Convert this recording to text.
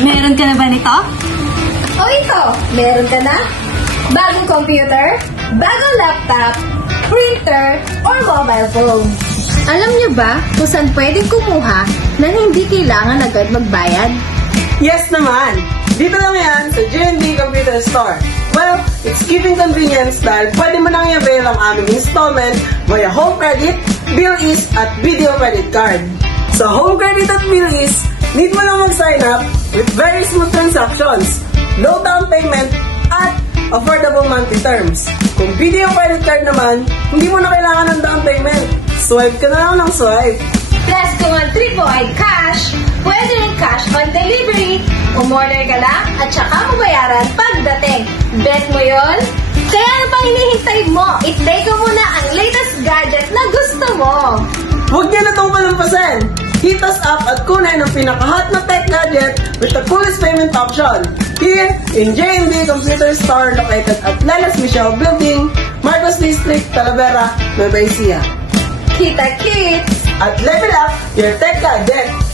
Meron ka na ba nito? O ito, meron ka na? Bagong computer, bagong laptop, printer, or mobile phone. Alam niyo ba kung saan pwedeng kumuha na hindi kailangan agad magbayad? Yes naman! Dito lang yan sa J&B Computer Store. Well, it's giving convenience dahil pwede mo nang i-avail ang aming installment via home credit, bill is, at video credit card. Sa home credit at bill is, need mo lang mag-sign up with very smooth transactions, low down payment, at affordable monthly terms. Kung video credit card naman, hindi mo na kailangan ng down payment. Swipe ka na lang ng swipe. Plus, kung ang trip mo ay cash, pwede rin cash on delivery. Umorder ka lang at saka mabayaran pagdating. Bet mo yon? Kaya ano pang hinihintay mo? I-take mo muna ang latest gadget na gusto mo. Huwag niyo na itong palampasin! Hit us up at kunin ang pinaka-hot na tech gadget with the coolest payment option. Here in J&B Computer Store located at Lelas Michelle Building, Marcos District, Talavera, Nueva Ecija. Kita kits! At level up your tech gadget!